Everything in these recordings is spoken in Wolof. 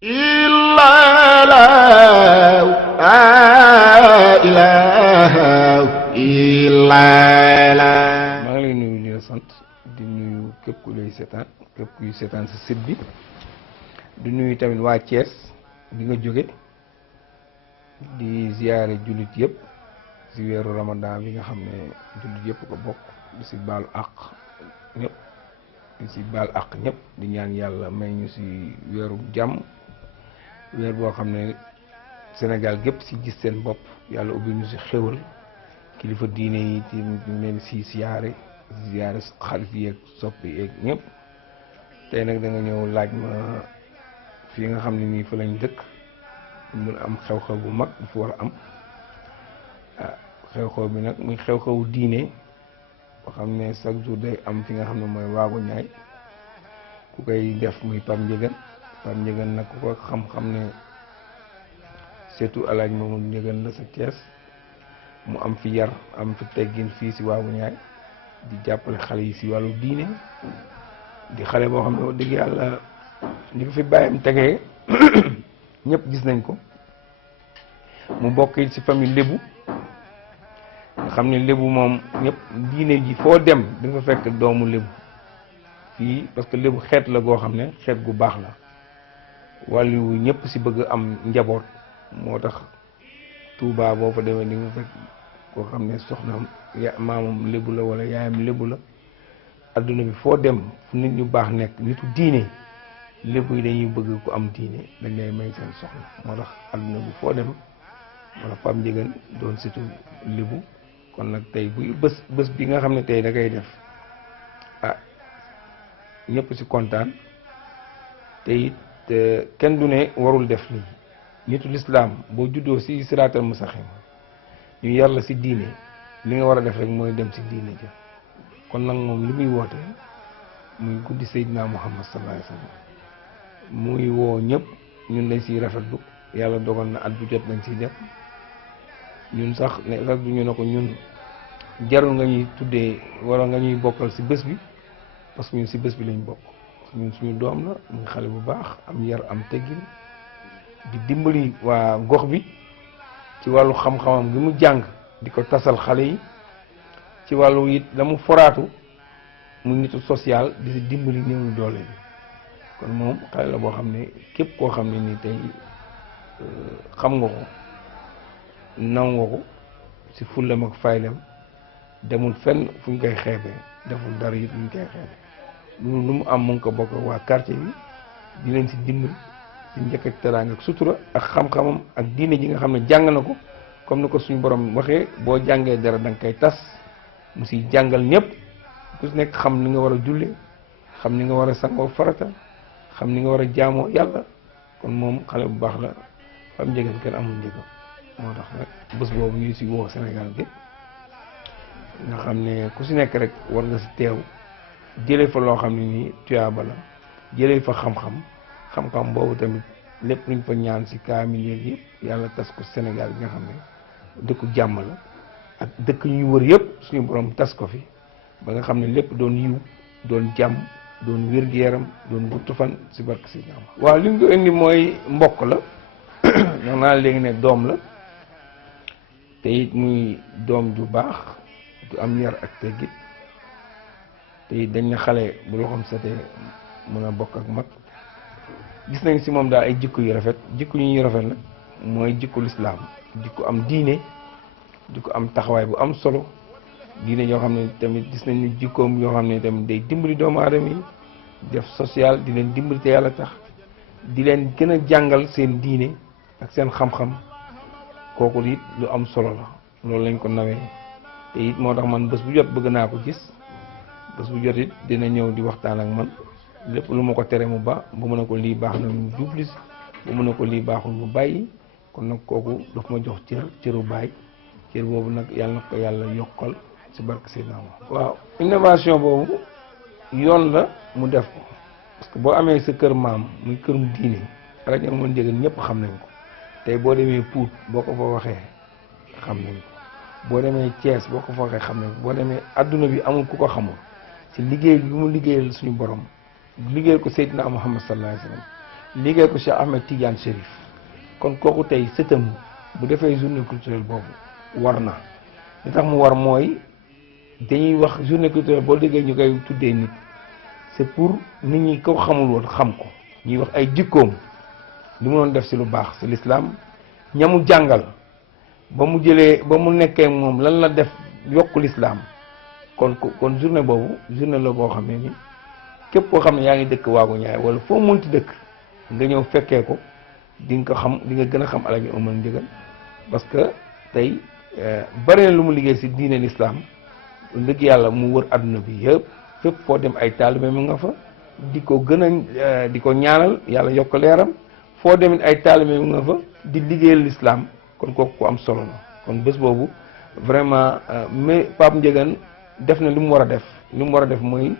إلا لا إله إلا لا. maa ngi lay nuyu di la sant di nuyu képp ku lay seetaan képp kuy seetaan sa site bi di nuyu tamit waa Thiès bi nga jóge di ziyaare jullit yëpp si weeru Ramadan bi nga xam ne jullit yëpp ko bokk di si baalu àq ñëpp di si baal àq ñëpp di ñaan yàlla may ñu si weeru jàmm weer boo xam ne Sénégal gépp si gis seen bopp yàlla ubbi ñu si xéwal kilifa diine yi ci leen si ziyaare xarit yi ak soppi yeeg ñëpp tey nag da nga ñëw laaj ma fii nga xam ne nii fa lañ dëkk mun am xew-xew bu mag bu fi war a am xew-xew bi nag muy xew-xewu diine boo xam ne chaque jour day am fi nga xam ne mooy waagu ñaay ku koy def muy Pape Ndiéguène nag ku ko xam-xam ne surtout alaaj moomu Ndiéguène la sa Thiès mu am fi yar am fi teggin fii si waagu ñaay di jàppale xale yi si wàllu diine di xale boo xam ne wax dëgg yàlla ni ko fi bàyyam tegee ñëpp gis nañ ko mu bokk ci famille lébu nga xam ne lébu moom ñëpp diine ji foo dem da nga fekk doomu lébu fii parce que lébu xeet la goo xam ne xeet gu baax la wàllu ñëpp si bëgg am njaboot moo tax Touba boo fa demee di nga fekk koo xam ne soxnaam maamam lébu la wala yaayam lébu la adduna bi foo dem fu nit ñu baax nekk nitu diine lébu yi dañuy bëgg ku am diine dañ lay may seen soxna moo tax adduna bi foo dem wala Pape Ndiéguène doon surtout lébu kon nag tey buy bés bi nga xam ne tey da koy def ñëpp si kontaan te it kenn du ne warul def lii nitu lislaam boo juddoo si siraatal mustaqiim ñu yar la si diine li nga war a def rek mooy dem si diine ja kon nag moom li muy woote muy guddi Seydina Muhammad sallallahu alayhi wa sallam muy woo ñëpp ñun lañ siy rafetlu yàlla dogal na at bu jot nañ siy def ñun sax ne rafetlu ñu ne ko ñun jarul nga ñuy tuddee wala nga ñuy bokkal si bés bi parce que ñun si bés bi lañ bokk ñun suñu doom la muy xale bu baax am yar am teggin di dimbali waa gox bi ci wàllu xam-xamam gi mu jàng di ko tasal xale yi ci wàllu it la mu foraatu mu nitu social di si dimbali néew doole bi kon moom xale la boo xam ne képp koo xam ne nii tey xam nga ko naw nga ko si fullam ak faydam demul fenn fu ñu koy xeebee deful dara it lu ñu koy xeebee loolu lu mu am mu ngi ko bokk waa quartier bi di leen si dimbali ci njëkk ak teraanga ak sutura ak xam-xamam ak diine ji nga xam ne jàng na ko comme ni ko suñu borom waxee boo jàngee dara da nga koy tas mu siy jàngal ñëpp ku si nekk xam ni nga war a julle xam ni nga war a sangoo farata xam ni nga war a jaamoo yàlla kon moom xale bu baax la Pape Ndiéguène kenn amul njëgam moo tax nag bés boobu ñu si woo Sénégal gi nga xam ne ku si nekk rek war nga si teew jëlee fa loo xam ne nii tuyaaba la jëlee fa xam-xam boobu tamit lépp luñ fa ñaan si kaamil yëpp yàlla tas ko Sénégal bi nga xam ne dëkku jàmm la ak dëkk ñuy wër yëpp suñu borom tas ko fi ba nga xam ne lépp doon yiw doon jàmm doon wér-gu-yaram doon guttu fan si barke si ñaam waaw li ñu ko indi mooy mbokk la wax naa léegi ne doom la te it muy doom ju baax du am yar ak teggit te it dañ ne xale bu loxoom setee mën a bokk ak mag gis nañ si moom daal ay jikko yu rafet jikko yu ñuy rafet nag mooy jikko lislaam jikko am diine jikko am taxawaay bu am solo diine yoo xam ne tamit gis nañ ni jikkoom yoo xam ne tamit day dimbali doomu aadama yi def social di leen dimbali te yàlla tax di leen gën a jàngal seen diine ak seen xam-xam kooku it lu am solo la loolu lañ ko nawee te it moo tax man bés bu jot bëgg naa ko gis bés bu jot it dina ñëw di waxtaan ak man lépp lu ma ko tere mu ba bu mën a ko lii baax na mu jublis bu mën a ko lii baaxul mu bàyyi kon nag kooku daf ma jox cëru baay cër boobu nag yàlla na ko yàlla yokkal si barke Seydina waaw innovation boobu yoon la mu def ko parce que boo amee sa kër maam muy kërum diine rajo Pape Ndiéguène ñëpp xam nañ ko tey boo demee Pout boo ko fa waxee xam nañ ko boo demee Thiès boo ko fa waxee xam nañ ko boo demee adduna bi amul ku ko xamul si liggéey bi mu liggéeyal suñu borom liggéeyal ko Seydina Muhammad sallallahu alayhi wa sallam liggéey ko Cheikh Ahmed Tidiane Chérif kon kooku tey sëtam bu defee journée culturelle boobu war na li tax mu war mooy dañuy wax journée culturelle boo déggee ñu koy tuddee nit c'est pour nit ñi ko xamul woon xam ko ñuy wax ay jikkoom li mu doon def ci lu baax ci l'islam ñamu jàngal ba mu jëlee ba mu nekkee moom lan la def yokk l'islam kon journée boobu journée la boo xam ne ni képp koo xam ne yaa ngi dëkk waagu ñaay wala foo mënti dëkk nga ñëw fekkee ko di nga ko xam di nga gën a xam Alaaji Omar Ndiéguène parce que tey bari na lu mu liggéey ci diine l'islam dëgg yàlla mu wër adduna bi yëpp fépp foo dem ay taalibe mu nga fa di ko gën a di ko ñaanal yàlla yokk leeram foo demit ay taalibe mu nga fa di liggéeyal l'islam kon kooku ku am solo la kon bés boobu vraiment mais Pape Ndiéguène def na li mu war a def li mu war a def mooy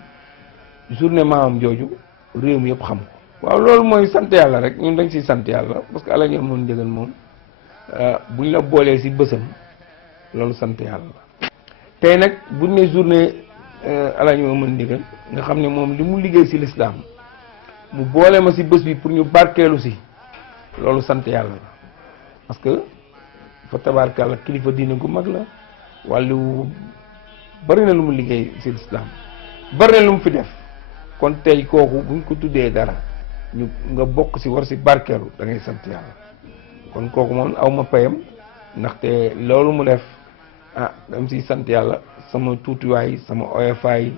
journée maamam jooju réew mi yëpp xam ko waaw loolu mooy sant yàlla rek ñun dañ ciy sant yàlla parce que Alaaji Omar Ndiéguène moom buñ la boolee ci bésam loolu sant yàlla la tey nag buñ ne journée Alaaji Omar Ndiéguène nga xam ne moom li mu liggéey ci l'islam mu boole ma ci bés bi pour ñu barkeelu ci loolu sant yàlla la parce que fa tabaarkalla kilifa diine gu mag la wàllu bari na lu mu liggéey ci l'islam bari na lu mu fi def kon tey kooku buñ ko tuddee dara ñu nga bokk ci war ci barkeelu da ngay sant yàlla kon kooku moom aw ma payam ndaxte loolu mu def dam ciy sant yàlla sama tuutiwaay sama oyofaay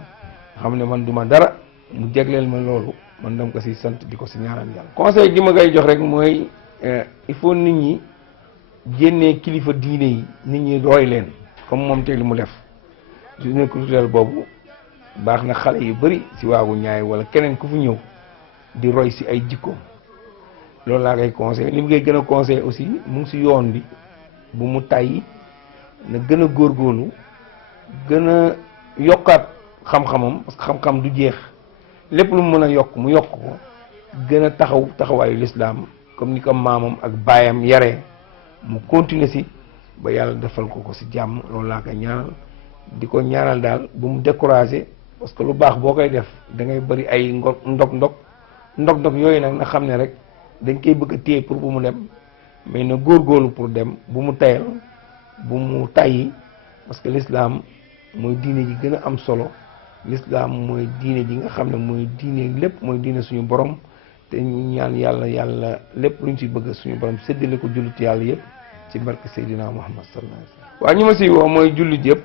xam ne man duma dara mu jegleel ma loolu man dam ko ciy sant di ko ci ñaanal yàlla conseil gi ma koy jox rek mooy il faut nit ñi génnee kilifa diine yi nit ñi roy leen comme moom tey li mu def journée culturelle boobu baax na xale yu bari ci waagu ñaay wala keneen ku fu ñëw di roy ci ay jikkoom loolu laa koy conseillé li mu koy gën a conseillé aussi mu ngi ci yoon bi bu mu tàyyi na gën a góorgóorlu gën a yokkaat xam-xamam parce que xam-xam du jeex lépp lu mu mën a yokk mu yokk ko gën a taxawaayu l'islam comme ni ko maamam ak baayam yaree mu continuer ci ba yàlla defal ko ci jàmm loolu laa koy ñaanal di ko ñaanal daal bu mu découragé parce que lu baax boo koy def da ngay bari ay ndog yooyu nag na xam ne rek dañ koy bëgg a téye pour bu mu dem mais na góorgóorlu pour dem bu mu tayal bu mu tàyyi parce que l'islam mooy diine ji gën a am solo l'islam mooy diine ji nga xam ne mooy diine lépp mooy diine suñu borom te ñu ñaan yàlla lépp luñ ci bëgg suñu borom séddale ko jullit yàlla yëpp ci barke Seydina Muhammad sallallahu alayhi wasallam waaw ñi ma si woo mooy jullit yëpp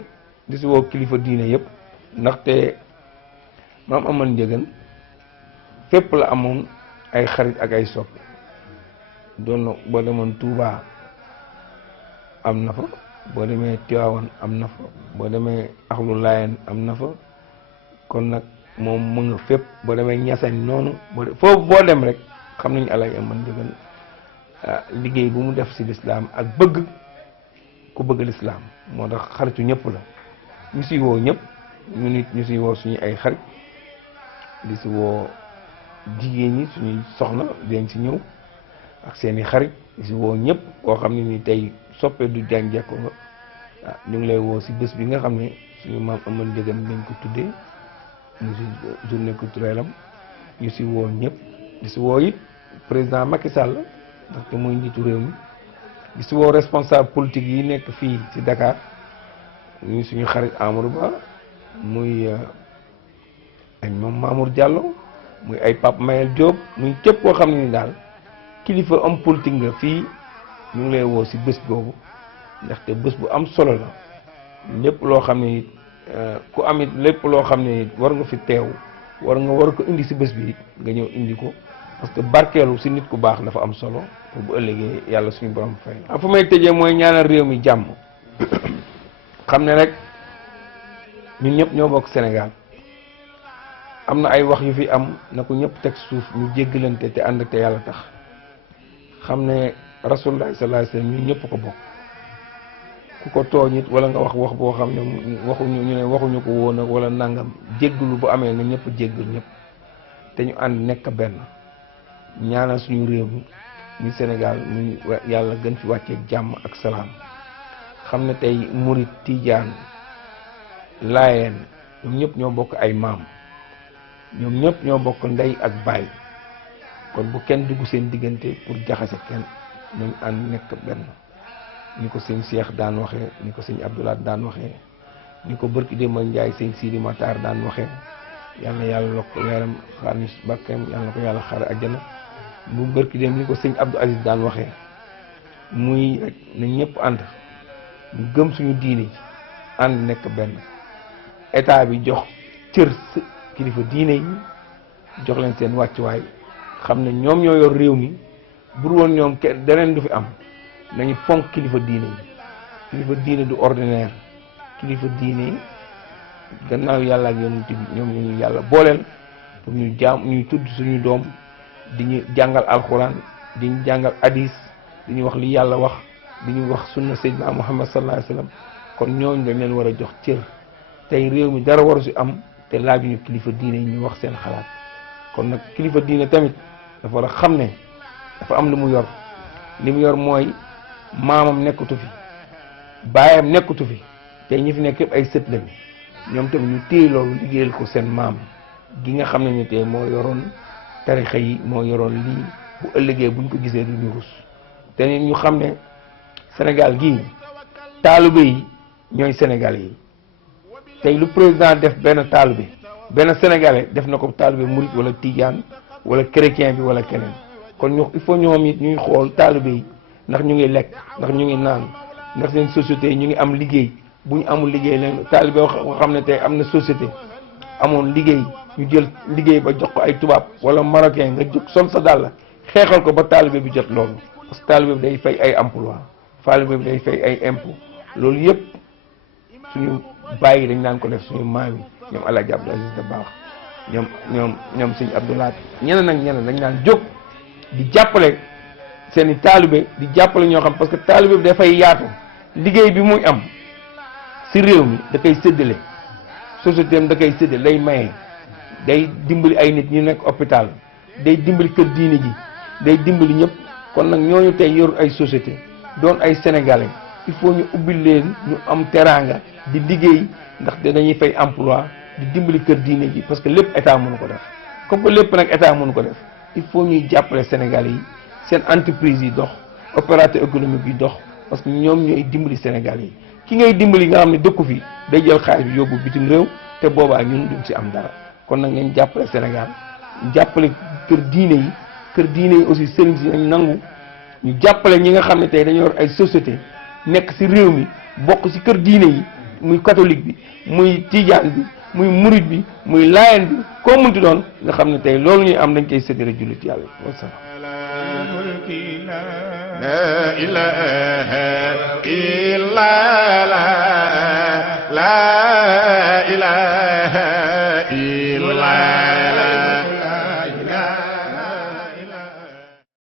di si woo kilifa diine yëpp ndaxte maam Omar Ndiéguène fépp la amoon ay xarit ak ay soppe doon na boo demoon Touba am na fa boo demee Tivaouane am na fa boo demee Axlu Laayeen am na fa kon nag moom mu nga fépp boo demee Ñaseen noonu foofu boo dem rek xam nañu Alaaji Omar Ndiéguène liggéey bu mu def ci lislaam ak bëgg ku bëgg lislaam moo tax xaritu ñëpp la ñu ci woo ñëpp ñu nit ñu ci woo suñu ay xarit di ci woo jigéen ñi suñuy soxna dañ ci ñëw ak seeni xarit di ci woo ñëpp koo xam ne ni tey soppee du jàng jekko nga ñu ngi lay woo ci bés bi nga xam ne suñu maam Omar Ndiéguène nañ ko tuddee mu ci journée culturelle am ñu ci woo ñëpp di ci woo it président Macky Sall ndaxte mooy njiitu réew mi di ci woo responsable politique yi nekk fii ci Dakar muy suñu xarit Amadou Ba muy ay ñoom Mamour Diallo muy ay Pape Mayel Diop muy képp koo xam ne ni daal kilifa am politique nga fii ñu ngi lay woo ci bés boobu ndaxte bés bu am solo la lépp loo xam ne it ku am it lépp loo xam ne it war nga fi teew war ko indi ci bés bi it nga ñëw indi ko parce que barkeelu ci nit ku baax dafa am solo pour bu ëllëgee yàlla suñu borom fay. fu may tëjee mooy ñaanal réew mi jàmm xam ne rek ñun ñëpp ñoo bokk Sénégal am na ay wax yu fi am na ko ñëpp teg suuf ñu jéggalante te ànd te yàlla tax xam ne rasulullah sallallahu alayhi wasallam ñun ñëpp ko bokk ku ko tooñ it wala nga wax boo xam ne waxuñu ko woon ak wala nangam jéggalu bu amee na ñëpp jéggal ñëpp te ñu ànd nekk benn ñaanal suñu réew mi ñu Sénégal mu yàlla gën fi wàccee jàmm ak salaam xam ne tey murit tijaan laayeen ñoom ñëpp ñoo bokk ay maam ñoom ñëpp ñoo bokk ndey ak baay kon bu kenn dugg seen diggante pour jaxase kenn nañ ànd nekk benn ni ko sëñ Cheikh daan waxee ni ko sëñ Abdoulaye daan waxee ni ko bërki démb Njaay sëñ Sidi Matar daan waxee yal na yàlla lokk leeram xaar ñu bakkeem yal na ko yàlla xaar àjjana bu bërki démb ni ko sëñ Abdou Aziz daan waxee muy rek na ñëpp ànd ñu gëm suñu diine ànd nekk benn état bi jox cër kilifa diine yi jox leen seen wàccuwaay xam ne ñoom ñoo yor réew mi bur woon ñoom kenn deneen du fi am nañu fonk kilifa diine yi kilifa diine du ordinaire kilifa diine gannaaw yàlla ak yonent bi ñoom ñu yàlla booleel pour ñu jaam ñuy tudd suñu doom di ñu jàngal alxuraan di ñu jàngal hadis di ñu wax li yàlla wax di ñu wax sunna sayyidina Muhammad sallallahu alayhi wasallam kon ñooñu dañ leen war a jox cër tey réew mi dara waru si am te laajuñu kilifa diine yi ñu wax seen xalaat kon nag kilifa diine tamit dafa war a xam ne dafa am lu mu yor li mu yor mooy maamam nekkatu fi baayam nekkatu fi tey ñi fi nekk yëpp ay sët lañu ñoom tamit ñu téye loolu liggéeyal ko seen maam gi nga xam ne ni tey moo yoroon tarixa yi moo yoroon lii bu ëllëgee buñ ko gisee duñu rus te nit ñu xam ne Sénégal gii taalibe yi ñooy Sénégalais yi tey lu président def benn taalibe benn Sénégalais def na ko taalibe murit wala tijaan wala chrétien bi wala keneen kon ñu il faut ñoom it ñuy xool taalibe yi ndax ñu ngi lekk ndax ñu ngi naan ndax seen société ñu ngi am liggéey bu ñu amul liggéey leen taalibe nga xam ne tey am na société amoon liggéey ñu jël liggéey ba jox ko ay tubaab wala marocain nga jóg sol sa dàll xeexal ko ba taalibe bi jot loolu parce que taalibe bi day fay ay emploi taalibe bi day fay ay impôt loolu yëpp suñu bàyyi dañ daan ko def suñu maam yi ñoom El Hadj Abdou Aziz Dabakh ñoom sëñ Abdoulaye ñeneen ak ñeneen dañ daan jóg di jàppale seen i taalibe di jàppale ñoo xam parce que taalibe bi dafay yaatu liggéey bi muy am si réew mi da koy séddale société am da koy séddale day maye day dimbali ay nit ñu nekk hôpital day dimbali kër diine ji day dimbali ñëpp kon nag ñooñu tey yor ay société doon ay sénégalais il faut ñu ubbi leen ñu am teraanga di liggéey ndaxte dañuy fay emploi di dimbali kër diine ji parce que lépp état mënu ko def comme que lépp nag état mënu ko def il faut ñuy jàppale sénégalais yi seen entreprise yi dox opérateur économique yi dox parce que ñoom ñooy dimbali sénégalais yi ki ngay dimbali nga xam ne dëkku fi day jël xaalis bi yóbbu bitim réew te boobaa ñun duñ ci am dara kon nag ngeen jàppale Sénégal jàppale kër diine yi aussi sëriñ si nañ nangu ñu jàppale ñi nga xam ne tey dañoo yor ay société nekk ci réew mi bokk ci kër diine yi muy catholique bi muy tijaan bi muy murit bi muy laayeen bi koo munti doon nga xam ne tey loolu ñuy am dañ koy séddale jullit yàlla wasalaam لا إله إلا لا إله إلا